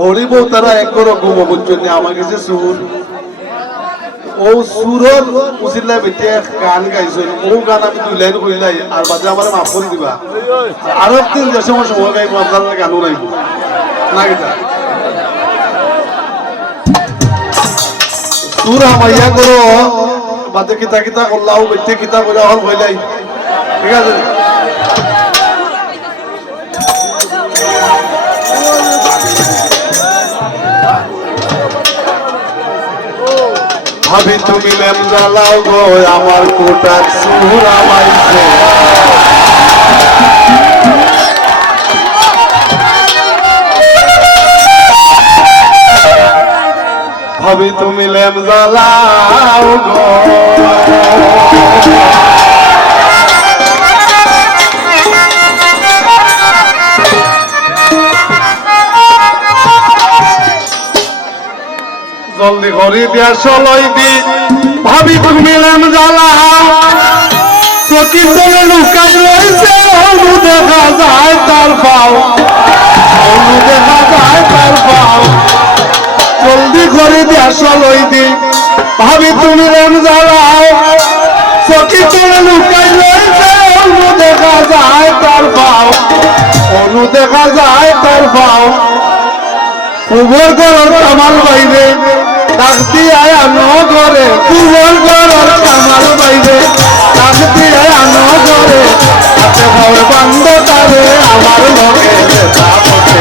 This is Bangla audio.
হরিবৌ তারা একরকম বুঝছেন আমার কাছে সুর ও সুরর উচিল্লা বেটে গান গাইছেন ও গান আমি 2 লাইন কইলাই আর বাদে আমার মাফ করে দিবা আর একদিন যে সময় গাইব আপনারা গানও গাইব না গিতা সুর আমাইয়া করো বাদে কিতা কিতা করলাও বেটে কিতা কইরা হল কইলাই ঠিক আছে ভাবি তুমি লেম জ্বালাও গো আমার কোটার সুর আমাইছে ভাবি তুমি লেম জ্বালাও গো জলদি করে দিয়া চলই দি ভাবি তুমি লেম জ্বালাও চকি তলে লুকাই রয়েছে অনু দেখা যায় তার পাও অনু দেখা যায় তার পাও জলদি করে দিয়া চলই দি ভাবি তুমি লেম জ্বালাও চকি তলে লুকাই রয়েছে অনু দেখা যায় তার পাও অনু দেখা যায় তার পাও কুবর গরর কামাল বাইরে ডাকতি আয়া নগরে কুবর গরর কামাল বাইরে ডাকতি আয়া নগরে হাতে ভাবে বান্ধ তারে আমার লগে দেখা পথে